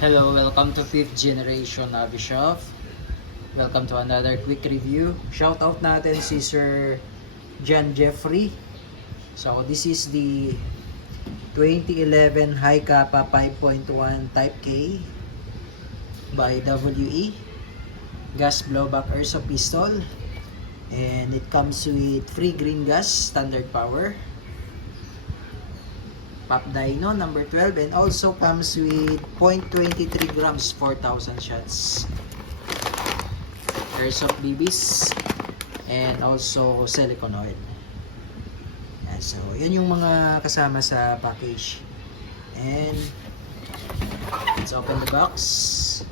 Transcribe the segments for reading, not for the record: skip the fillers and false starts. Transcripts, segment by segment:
Hello, welcome to 5th generation Bishop. Welcome to another quick review. Shoutout natin si Sir John Jeffrey. So this is the 2011 High Kappa 5.1 Type K by WE gas blowback airsoft pistol, and it comes with free green gas, standard power, Pop Dyno number 12, and also comes with 0.23 grams 4,000 shots, airsoft BBs, and also silicone oil. Yan, so yan yung mga kasama sa package. And let's open the box.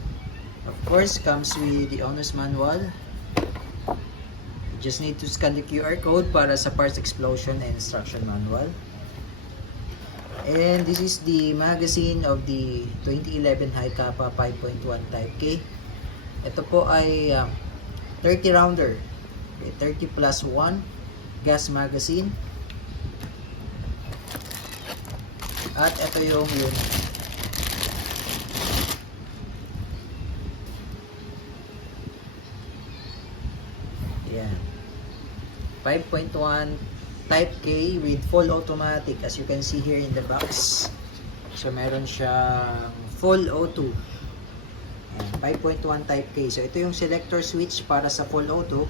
Of course, comes with the owner's manual. You just need to scan the QR code para sa parts explosion and instruction manual. And this is the magazine of the 2011 High Kappa 5.1 Type K. Ito po ay 30 rounder, okay, 30 plus 1 gas magazine. At ito yung unit. Yan. 5.1 Type K with full automatic, as you can see here in the box. So meron siyang full auto. 5.1 Type K. So ito yung selector switch para sa full auto,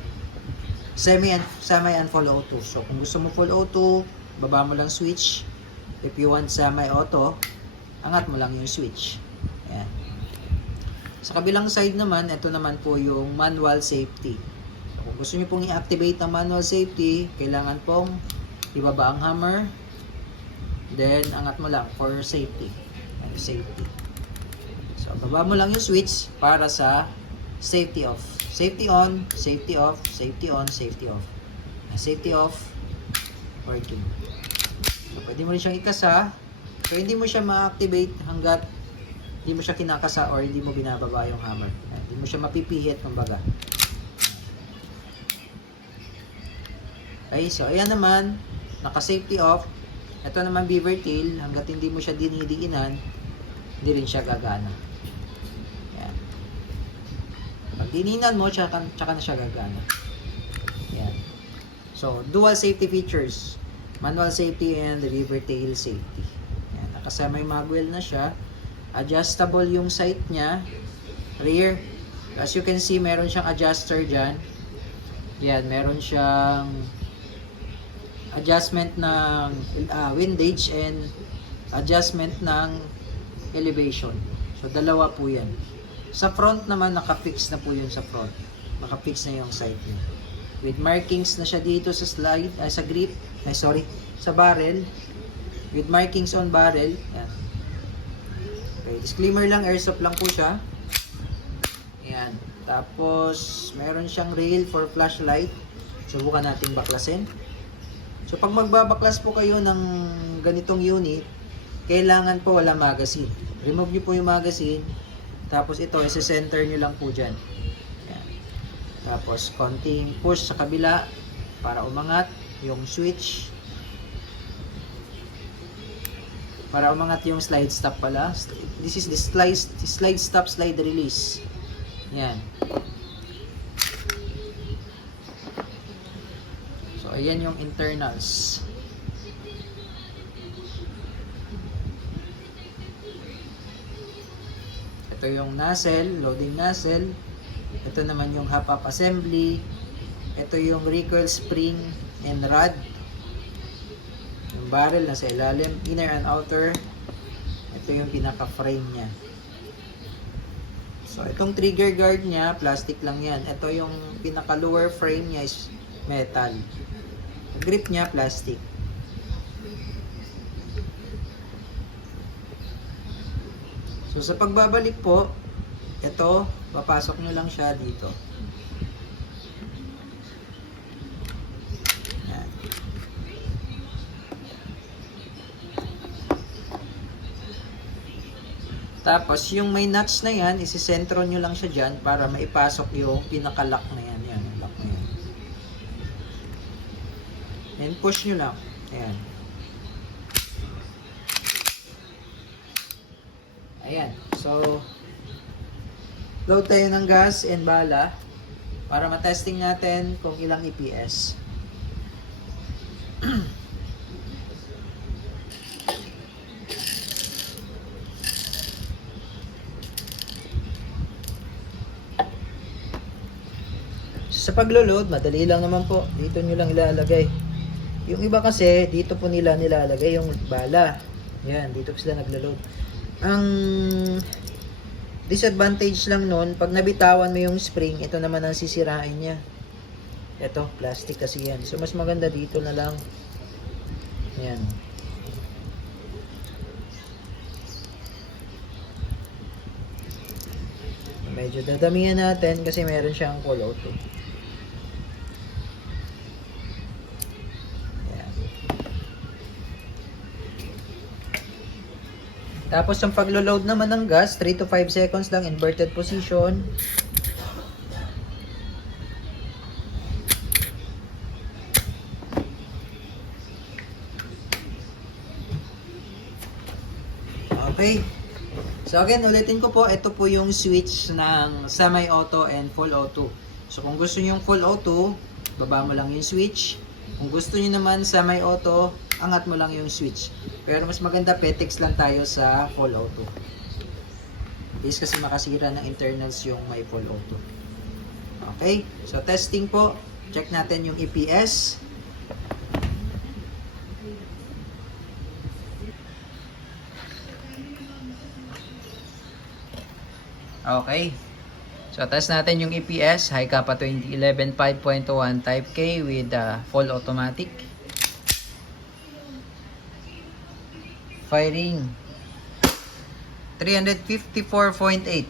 semi and full auto. So kung gusto mo full auto, baba mo lang switch. If you want semi auto, angat mo lang yung switch. Ayan. Sa kabilang side naman, ito naman po yung manual safety. Kung gusto niyo pong i-activate ang manual safety, kailangan pong ibaba ang hammer, then angat mo lang for safety. Safety. So, baba mo lang yung switch para sa safety off. Safety on, safety off, safety on, safety off. Safety off, working. So, pwede mo rin siyang ikasa. So, hindi mo siya ma-activate hanggat hindi mo siya kinakasa or hindi mo binababa yung hammer. Hindi mo siya mapipihit, kumbaga. Okay, so ayan naman, naka-safety off. Ito naman beaver tail, hanggat hindi mo siya dinidiinan, hindi rin siya gagana. Ayan. Pag dininan mo, tsaka na siya gagana. Ayan. So, dual safety features. Manual safety and beaver tail safety. Ayan. Nakasama yung magwell na siya. Adjustable yung sight niya. Rear. As you can see, meron siyang adjuster dyan. Ayan, meron siyang adjustment ng windage and adjustment ng elevation. So, dalawa po yan. Sa front naman, naka-fix na po yun sa front. Naka-fix na yung sight niya. With markings na siya dito sa slide, sa grip, sa barrel. With markings on barrel. Yan. Okay, disclaimer lang, airsoft lang po siya. Yan. Tapos, meron siyang rail for flashlight. Subukan natin baklasin. So, pag magbabaklas po kayo ng ganitong unit, kailangan po wala magazine. Remove nyo po yung magazine. Tapos ito, isa-center nyo lang po dyan. Ayan. Tapos, konting push sa kabila para umangat yung switch. Para umangat yung slide stop pala. This is the slide stop, slide release. Ayan. Ayan yung internals. Ito yung nozzle, loading nozzle. Ito naman yung hop-up assembly. Ito yung recoil spring and rod. Yung barrel nasa ilalim, inner and outer. Ito yung pinaka-frame niya. So, itong trigger guard niya, plastic lang yan. Ito yung pinaka-lower frame niya is metal. Grip niya, plastic. So, sa pagbabalik po, ito, papasok nyo lang siya dito. Yan. Tapos, yung may nuts na yan, isisentro nyo lang siya dyan para maipasok yung pinaka-lock na yan. Yan, yung lock na yan. And push nyo lang. Ayan. Ayan. So, load tayo ng gas and bala para matesting natin kung ilang EPS. Sa paglo-load, madali lang naman po. Dito nyo lang ilalagay. Yung iba kasi, dito po nila nilalagay yung bala. Yan, dito po sila naglo-load. Ang disadvantage lang nun, pag nabitawan mo yung spring, ito naman ang sisirain niya. Ito, plastic kasi yan. So, mas maganda dito na lang. Yan. Medyo dadamihan natin kasi meron siyang full auto. Yan. Tapos ang paglo-load naman ng gas, 3 to 5 seconds lang, inverted position. Okay. So again, ulitin ko po, ito po yung switch ng semi-auto and full auto. So kung gusto niyo yung full auto, baba mo lang yung switch. Kung gusto niyo naman semi-auto, angat mo lang yung switch. Pero mas maganda petex lang tayo sa full auto. Is kasi makasira ng internals yung may full auto. Okay, so testing po. Check natin yung EPS. Okay. So, test natin yung EPS. High Kappa 2011 5.1 Type K with full automatic. Firing 354.8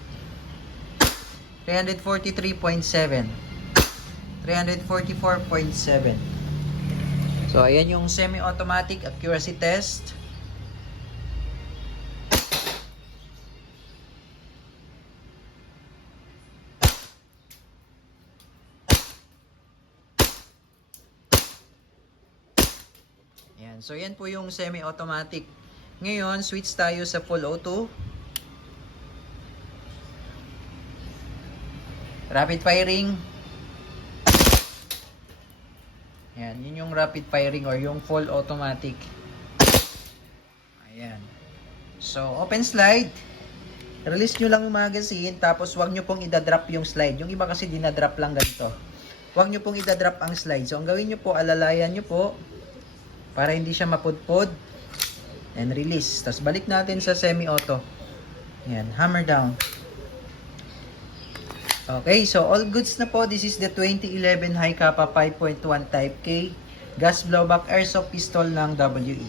343.7 344.7. So, ayan yung semi-automatic accuracy test. Yan. So, yan po yung semi-automatic. Ngayon, switch tayo sa full auto. Rapid firing. Yan. Yun yung rapid firing or yung full automatic. Ayan. So, open slide. Release nyo lang yung magazine. Tapos, wag nyo pong idadrop yung slide. Yung iba kasi dinadrop lang ganito. Wag nyo pong idadrop ang slide. So, ang gawin nyo po, alalayan nyo po para hindi siya mapudpod. And release. Tapos balik natin sa semi-auto. Yan, hammer down. Okay, so all goods na po. This is the 2011 High Kappa 5.1 Type K gas blowback airsoft pistol ng WE.